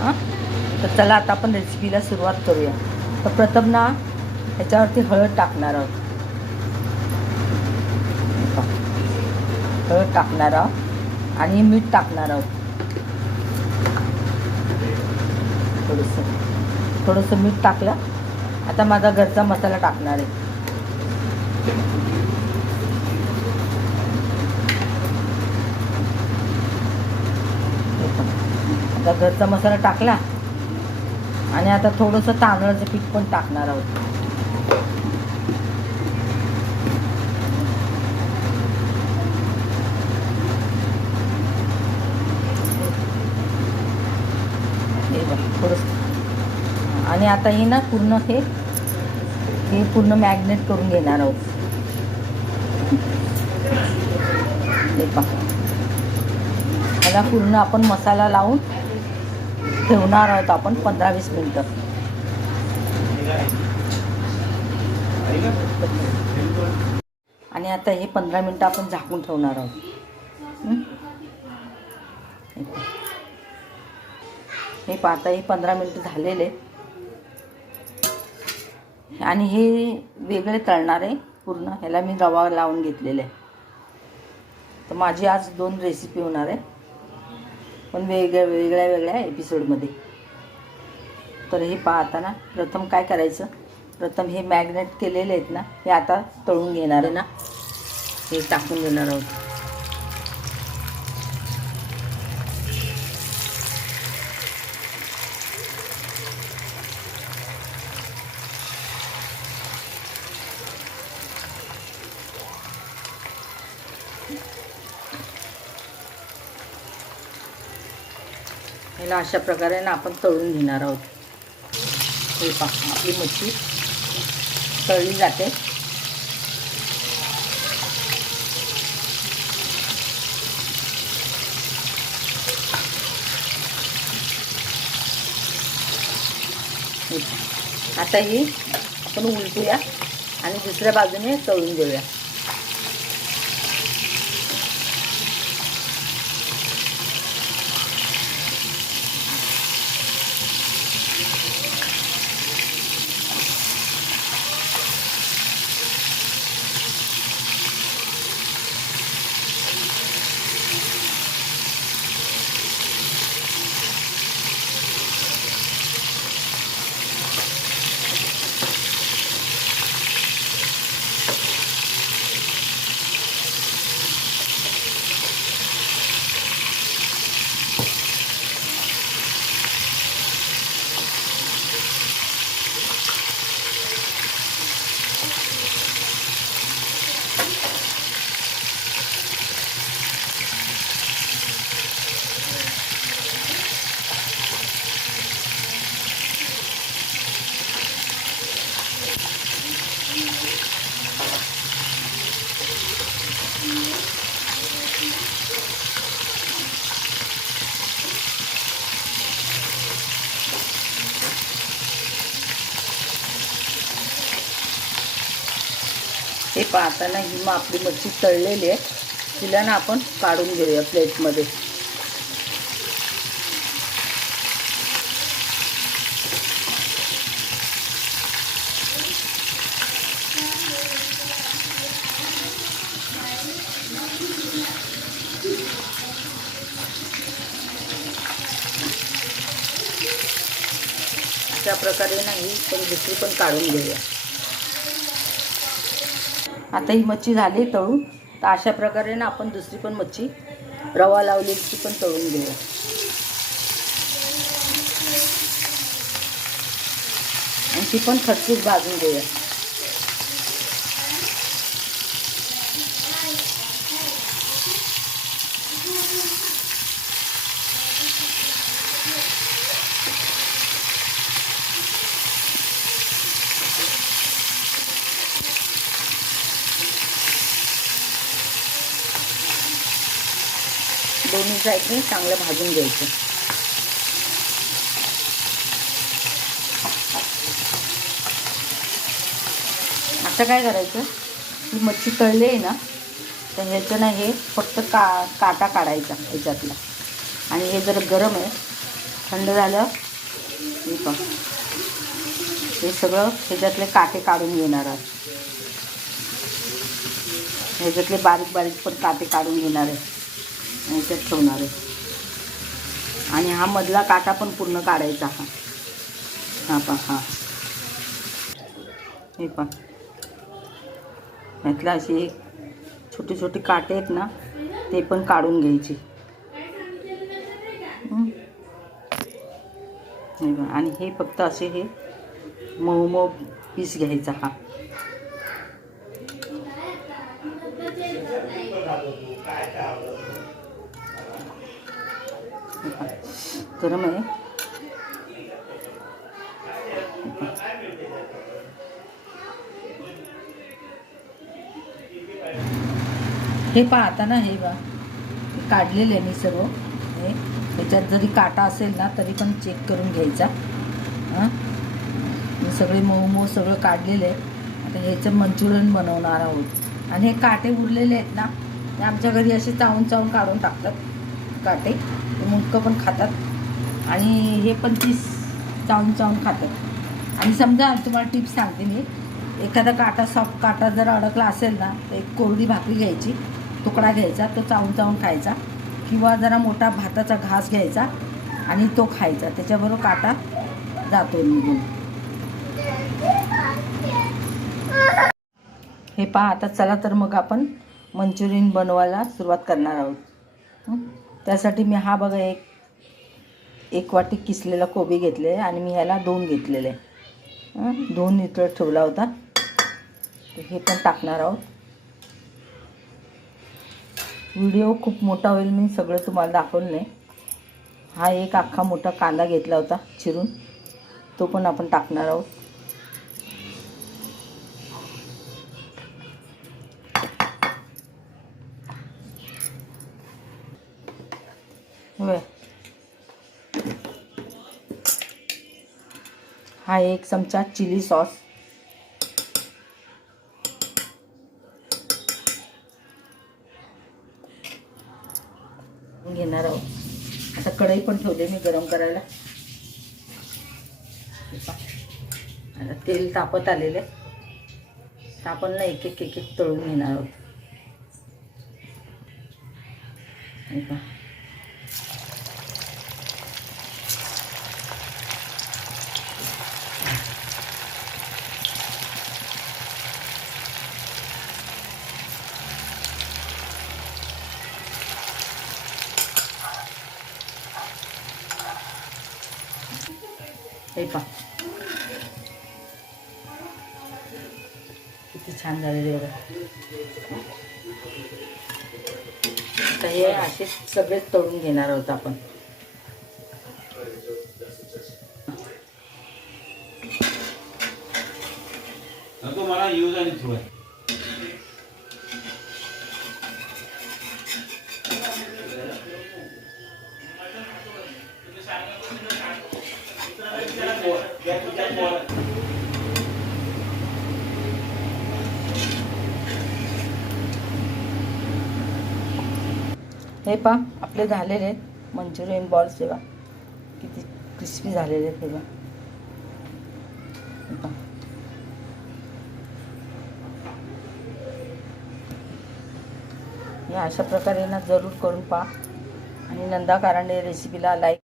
हां? तर चला आता आपण रेसिपीला सुरुवात करूया. तर प्रथम ना ह्याच्यावरती हळद टाकणार आहोत. हळद टाकणार आहोत आणि मीठ टाकणार आहोत. थोडंसं. थोडंसं मीठ टाकलं. आता माझा घरचा मसाला टाकणार आहे. आता घरचा मसाला टाकला आणि आता थोडंसं तांदळाचं पीठ पण टाकणार आहोत. बघ थोडंसं. आणि आता हे ना पूर्ण हे हे पूर्ण मॅग्नेट करून घेणार आहोत. हे पहा. त्याला पूर्ण आपण मसाला लावून ठेवणार आहोत आपण पंधरा वीस मिनटं. आणि आता हे पंधरा मिनटं आपण झाकून ठेवणार आहोत. हे? पाहता हे पंधरा मिनटं झालेले. आणि हे वेगळे तळणार आहे पूर्ण. ह्याला मी रवा लावून घेतलेले. आहे तर माझी आज दोन रेसिपी होणार आहे. पण वेगळ्या वेगळ्या वेगळ्या एपिसोडमध्ये तर हे पाहताना प्रथम काय करायचं? प्रथम हे मॅग्नेट केलेले आहेत ना हे आता तळून घेणार आहे ना हे टाकून देणार आहोत. याला अशा प्रकारे ना आपण तळून घेणार आहोत. हे पहा आपली मच्छी तळली जाते. आता ही आपण उलटूया आणि दुसऱ्या बाजूने तळून घेऊया. पाहताना ही मग आपली मच्छी तळलेली आहे. तिला ना आपण काढून घेऊया प्लेटमध्ये. अशा प्रकारे नाही पण दुसरी पण काढून घेऊया. आता ही मच्छी झाली तळून. तर अशा प्रकारे ना आपण दुसरी पण मच्छी रवा लावलेली पण तळून घेऊया. आणि ती पण खरपूस भाजून घेऊया. दोन्ही साईडने चांगलं भाजून घ्यायचं. आता काय करायचं? ही मच्छी तळली आहे ना तर ह्याचं हे फक्त का काटा काढायचा ह्याच्यातला. आणि हे जर गरम आहे थंड झालं हे हे सगळं ह्याच्यातले काटे काढून घेणार आहोत ह्याच्यातले बारीक बारीक पण काटे काढून घेणार आहे. याच्यात ह्याच्यात ठेवणार आहे. आणि हा मधला काटा पण पूर्ण काढायचा हा. हा पा हा. हे पा ह्यातला असे छोटे छोटे काटे आहेत ना ते पण काढून घ्यायचे. आणि हे फक्त असे हे मऊ मऊ पीस घ्यायचा हा. गरम आहे. हे पाहता ना हे बा काढलेले आहे मी सर्व. हे त्याच्यात जरी काटा असेल ना तरी पण चेक करून घ्यायचा. हां? सगळे मऊ मऊ सगळं काढलेलं आहे. आता ह्याचं मंचुरियन बनवणार आहोत. आणि हे काटे उरलेले आहेत ना ते आमच्या घरी असे चावून चावून काढून टाकतात. काटे. मुटकं पण खातात. आणि हे पण तीस चावून चावून खातात. आणि समजा तुम्हाला टिप्स सांगते मी. एखादा काटा सॉफ्ट काटा जर अडकला असेल ना तर एक कोरडी भाकरी घ्यायची तुकडा घ्यायचा तो चावून चावून खायचा. किंवा जरा मोठा भाताचा घास घ्यायचा आणि तो खायचा. त्याच्याबरोबर काटा जातो निघून. हे पहा आता चला तर मग आपण मंचुरियन बनवायला सुरुवात करणार आहोत. हं? त्यासाठी मी हा बघा एक एक वाटी किसलेला कोबी घेतले आणि मी ह्याला दोन घेतलेले. दोन इथं ठेवला होता. हे पण टाकणार आहोत. व्हिडिओ खूप मोठा होईल मी सगळं तुम्हाला दाखवलं नाही. हा एक अख्खा मोठा कांदा घेतला होता चिरून. तो पण आपण टाकणार आहोत. हा एक चमचा चिली सॉस. घेणार आहोत. आता कढई पण ठेवली मी गरम करायला. आता तेल तापत आलेलं आहे. आपण ना एक एक एक एक तळून घेणार आहोत. हे पहा. किती छान झालेले बघा आता हे असे सगळेच तळून घेणार आहोत आपण. मला यूज आणि थ्रू आहे हे पहा आपले झालेले आहेत. मंचुरियन बॉल्स तेव्हा किती क्रिस्पी झालेले आहेत तेव्हा हे या अशा प्रकारे ना जरूर करून पहा. आणि नंदा कारंडे रेसिपीला लाईक